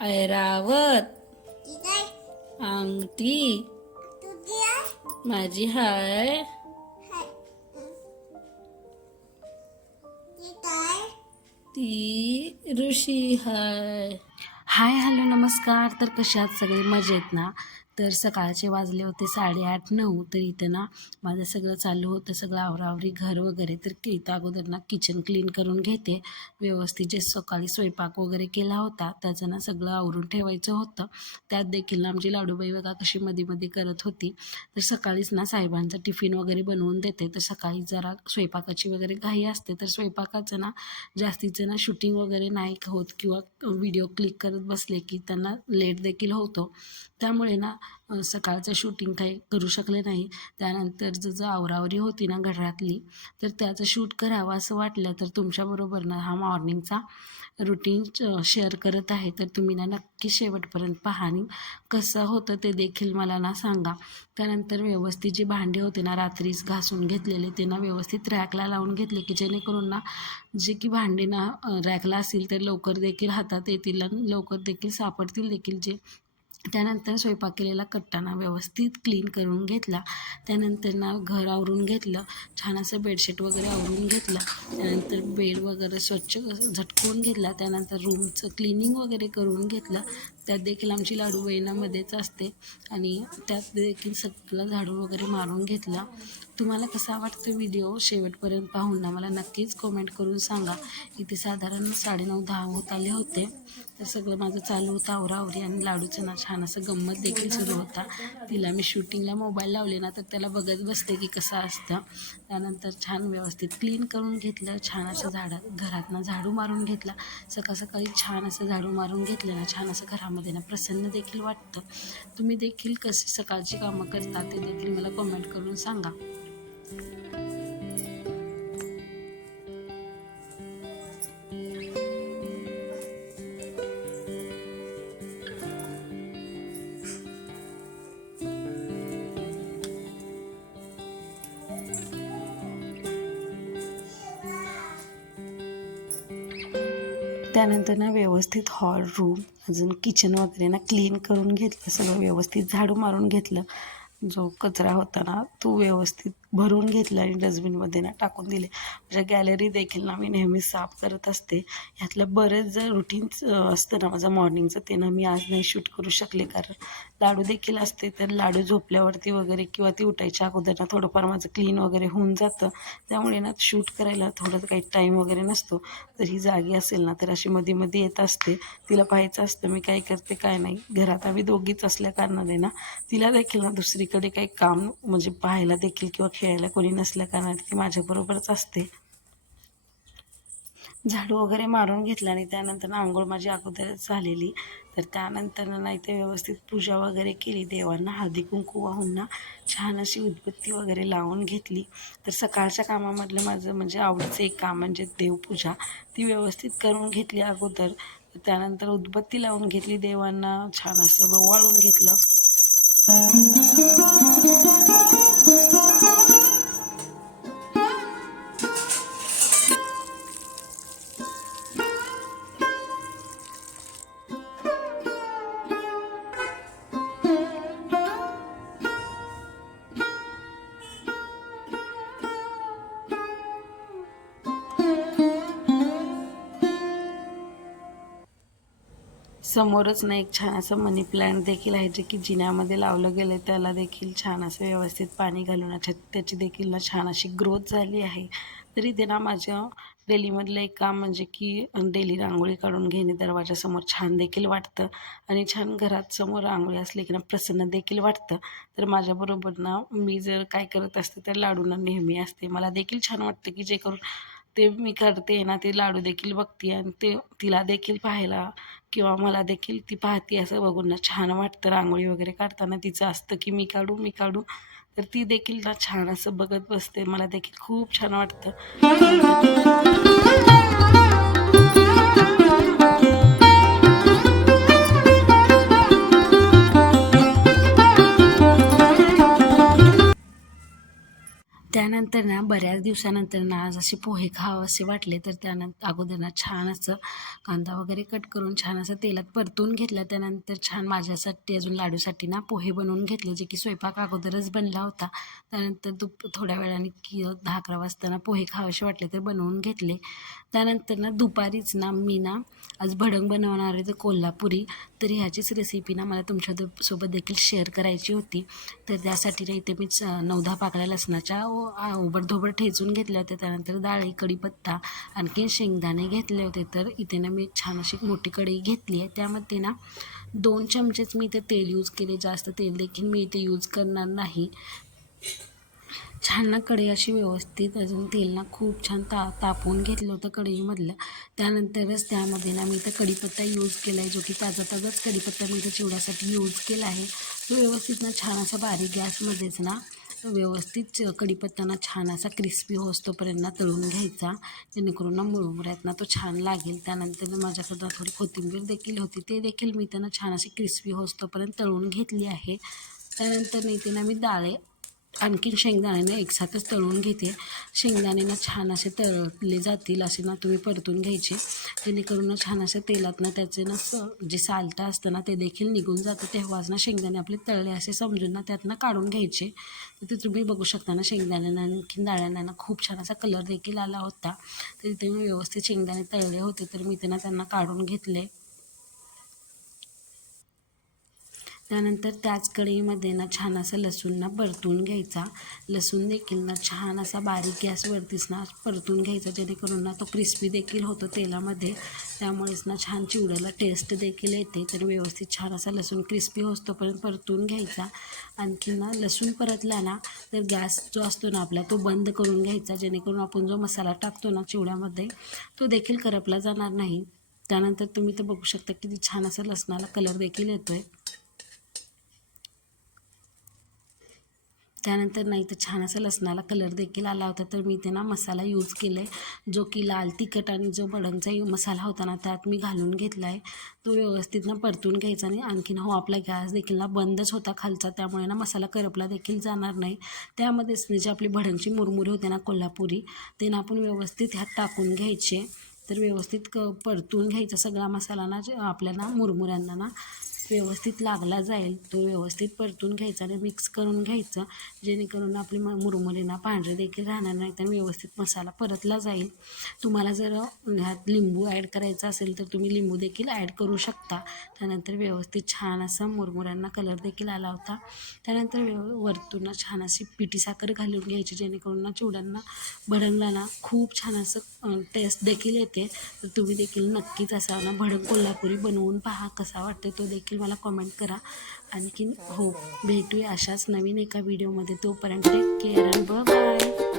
ऐरावत. अंगठी. माझी हाय. ती ऋषी हाय. हाय हॅलो नमस्कार. तर कशात सगळे मजेत ना? तर सकाळचे वाजले होते साडेआठ नऊ. तर इथं ना माझं सगळं चालू होतं सगळं आवरावरी घर वगैरे. तर इथं अगोदर ना किचन क्लीन करून घेते. व्यवस्थित जे सकाळी स्वयंपाक वगैरे केला होता त्याचं ना सगळं आवरून ठेवायचं होतं. त्यात देखील ना आमची लाडूबाई बघा कशी मध्ये मध्ये करत होती. तर सकाळीच ना साहेबांचा टिफिन वगैरे बनवून देते. तर सकाळी जरा स्वयंपाकाची वगैरे घाई असते तर स्वयंपाकाचं ना जास्तीचं ना शूटिंग वगैरे नाही होत किंवा व्हिडिओ क्लिक करत बसले की त्यांना लेट देखील होतो. त्यामुळे ना सकाळचं शूटिंग काही करू शकले नाही. त्यानंतर जर आवरावरी होती ना घरातली तर त्याचं शूट करावं असं वाटलं तर तुमच्याबरोबर ना हा मॉर्निंगचा रुटीन शेअर करत आहे. तर तुम्ही ना नक्की शेवटपर्यंत पहा आणि कसं होतं ते देखील मला ना सांगा. त्यानंतर व्यवस्थित जी भांडी होते ना रात्रीच घासून घेतलेले ते ना व्यवस्थित रॅकला लावून घेतले की जेणेकरून ना जे की भांडी ना रॅकला असतील तर लवकर देखील हातात येतील आणि लवकर देखील सापडतील देखील जे त्यानंतर स्वयंपाक केलेला कट्टाना व्यवस्थित क्लीन करून घेतला. त्यानंतर ना घर आवरून घेतलं. छान असं बेडशीट वगैरे आवरून घेतलं. त्यानंतर बेड वगैरे स्वच्छ झटकून घेतला. त्यानंतर रूमचं क्लिनिंग वगैरे करून घेतलं. त्यात देखील आमची लाडू बहिणामध्येच असते. आणि त्यात देखील सगळं झाडू वगैरे मारून घेतला. तुम्हाला कसा वाटतो व्हिडिओ? शेवटपर्यंत पाहून ना मला नक्कीच कमेंट करून सांगा. इथे साधारण साडेनऊ दहा होत आले होते. तर सगळं माझं चालू होतं आवरावरी आणि लाडूचं ना छान असं गंमत देखील सुरू होता. तिला मी शूटिंगला मोबाईल लावले ना तर त्याला बघत बसते की कसं असतं. त्यानंतर छान व्यवस्थित क्लीन करून घेतलं. छान असं झाडात घरातनं झाडू मारून घेतला. सकाळ सकाळी छान असं झाडू मारून घेतलं ना छान असं घरामध्ये ना प्रसन्न देखील वाटतं. तुम्ही देखील कशी सकाळची कामं करता ते देखील मला कमेंट करून सांगा. त्यानंतर ना व्यवस्थित हॉल रूम अजून किचन वगैरे ना क्लीन करून घेतलं. सगळं व्यवस्थित झाडू मारून घेतलं. जो कचरा होता ना तो व्यवस्थित भरून घेतलं आणि डस्टबिनमध्ये ना टाकून दिले. म्हणजे गॅलरी देखील ना मी नेहमी साफ करत असते. ह्यातलं बरेच जर रुटीन असतं ना माझं मॉर्निंगचं ते ना मी आज नाही शूट करू शकले. कारण लाडू देखील असते तर लाडू झोपल्यावरती वगैरे किंवा ती उठायच्या अगोदर ना थोडंफार माझं क्लीन वगैरे होऊन जातं. त्यामुळे ना शूट करायला थोडं काही टाईम वगैरे नसतो. तर ही जागी असेल ना तर अशी मध्ये मध्ये येत असते. तिला पाहायचं असतं मी काय करते काय नाही. घरात आम्ही दोघीच असल्या कारणाने ना तिला देखील ना दुसरीकडे काही काम म्हणजे पाहायला देखील किंवा खेळायला कोणी नसल्या कारणाने ती माझ्याबरोबरच असते. झाडू वगैरे मारून घेतला आणि त्यानंतर आंघोळ माझी अगोदरच झालेली. तर त्यानंतर नाही ते व्यवस्थित पूजा वगैरे केली देवांना हळदी कुंकू वाहून ना छान अशी उदबत्ती वगैरे लावून घेतली. तर सकाळच्या कामामधलं माझं म्हणजे आवडीचं एक काम म्हणजे देवपूजा ती व्यवस्थित करून घेतली अगोदर. त्यानंतर उदबत्ती लावून घेतली देवांना छान असं ववाळून घेतलं. समोरच ना एक छान असं मनी प्लांट देखील आहे जे की जिन्यामध्ये लावलं गेलं त्याला देखील छान असं व्यवस्थित पाणी घालून त्याची देखील ना छान अशी ग्रोथ झाली आहे. तर इथे ना माझ्या डेलीमधलं एक काम म्हणजे की डेली रांगोळी काढून घेणे दरवाजासमोर छान देखील वाटतं आणि छान घरात समोर रांगोळी असली की ना प्रसन्न देखील वाटतं. तर माझ्याबरोबर ना मी जर काय करत असते तर लाडूना नेहमी असते. मला देखील छान वाटतं की जे करून ते मी करते ना ते लाडू देखील बघते आणि ते तिला देखील पाहायला किंवा मला देखील ती पाहती असं बघून ना छान वाटतं रांगोळी वगैरे काढताना तिचं असतं की मी काढू मी काढू. तर ती देखील ना छान असं बघत बसते. मला देखील खूप छान वाटतं. त्यानंतर ना बऱ्याच दिवसानंतर ना आज असे पोहे खावं असे वाटले तर त्यानंतर अगोदर ना छान असं कांदा वगैरे कट करून छान असं तेलात परतून घेतलं. त्यानंतर छान माझ्यासाठी अजून लाडूसाठी ना पोहे बनवून घेतले जे की स्वयंपाक अगोदरच बनला होता. त्यानंतर दुप थोड्या वेळाने की दहा अकरा वाजताना पोहे खावेसे वाटले तर बनवून घेतले. त्यानंतर ना दुपारीच ना मी ना आज भडंग बनवणार आहे तर कोल्हापुरी. तर ह्याचीच रेसिपी ना मला तुमच्यासोबत देखील शेअर करायची होती. तर त्यासाठी ना इथे मी च- नऊ दहा पाकळ्या लसणाच्या ओ- ओबडधोबड ठेचून घेतल्या होत्या. त्यानंतर डाळी कढीपत्ता आणखी शेंगदाणे घेतले होते. तर इथे ना मी छान अशी मोठी कढई घेतली आहे. त्यामध्ये ना दोन चमचेच मी इथे तेल यूज केले. जास्त तेल देखील मी इथे यूज करणार नाही. छान ना कढई अशी व्यवस्थित अजून तेल ना खूप छान ता तापवून घेतलं होतं कढईमधलं. त्यानंतरच त्यामध्ये ना मी इथं कढीपत्ता यूज केला आहे जो की ताजा ताजाच कढीपत्ता मी इथं चिवड्यासाठी यूज केला आहे. तो व्यवस्थित ना छान असा बारीक गॅसमध्येच ना व्यवस्थित च- कढीपत्ता ना छान असा क्रिस्पी होस्तोपर्यंत ना तळून घ्यायचा. जेणेकरून ना मुरमुऱ्यात ना तो छान लागेल. त्यानंतर माझ्याकडं थोडी कोथिंबीर देखील होती. ते देखील मी त्यांना छान अशी क्रिस्पी होस्तोपर्यंत तळून घेतली आहे. त्यानंतर नाही ते ना मी डाळे आणखीन शेंगदाण्याने एकसाथच तळून घेते. शेंगदाण्यानं छान असे तळले जातील असे ना तुम्ही परतून घ्यायचे. जेणेकरून ना छान असे तेलात ना त्याचे ना स जे सालटं असतं ना ते देखील निघून जातं. तेव्हाच ना शेंगदाणे आपले तळले असे समजून ना त्यातनं काढून घ्यायचे. तर ते तुम्ही बघू शकता ना शेंगदाण्यानं आणखीन डाळ्यांना ना खूप छान असा कलर देखील आला होता. तर तिथे मी व्यवस्थित शेंगदाणे तळले होते. तर मी त्यांना त्यांना काढून घेतले. त्यानंतर त्याच कढईमध्ये ना छान असं लसूण ना परतून घ्यायचा. लसूण देखील ना छान असा बारीक गॅसवरतीच ना परतून घ्यायचा जेणेकरून ना तो क्रिस्पी देखील होतो तेलामध्ये. त्यामुळेच ना छान चिवड्याला टेस्ट देखील येते तर व्यवस्थित छान असा लसूण क्रिस्पी होतोपर्यंत परतून घ्यायचा. आणखी ना लसूण परतला ना तर गॅस जो असतो ना आपला तो बंद करून घ्यायचा जेणेकरून आपण जो मसाला टाकतो ना चिवड्यामध्ये तो देखील करपला जाणार नाही. त्यानंतर तुम्ही तर बघू शकता किती छान असा लसणाला कलर देखील येतो आहे त्यानंतर नाही तर छान असा लसणाला कलर देखील आला होता. तर मी ते ना मसाला यूज केला आहे जो की लाल तिखट आणि जो बडंगचा मसाला होता ना त्यात मी घालून घेतला आहे तो व्यवस्थित ना परतून घ्यायचा आणि आणखीन हो आपला गॅस देखील ना बंदच होता खालचा. त्यामुळे ना मसाला करपला देखील जाणार नाही. त्यामध्येच जे म्हणजे आपली भडंगची मुरमुरी होते ना कोल्हापुरी ते ना आपण व्यवस्थित ह्यात टाकून घ्यायचे. तर व्यवस्थित क परतून घ्यायचा सगळा मसाला ना आपल्याला मुरमुऱ्यांना ना. व्यवस्थित लागला जाईल तो व्यवस्थित परतून घ्यायचा आणि मिक्स करून घ्यायचं. जेणेकरून आपली म मुरमुरे पांढरे देखील राहणार नाही तर व्यवस्थित मसाला परतला जाईल. तुम्हाला जर ह्यात लिंबू ॲड करायचा असेल तर तुम्ही लिंबू देखील ॲड करू शकता. त्यानंतर व्यवस्थित छान असा मुरमुऱ्यांना कलर देखील आला होता. त्यानंतर व्यव वरतून छान अशी पिठी साखर घालून घ्यायची जेणेकरून ना चिवड्यांना भडंगला ना खूप छान असं टेस्ट देखील येते. तर तुम्ही देखील नक्कीच असा ना भडंग कोल्हापुरी बनवून पहा कसा वाटते तो देखील मला कमेंट करा. आणखीन हो भेटूया अशाच नवीन एका व्हिडिओमध्ये तोपर्यंत टेक केअर बाय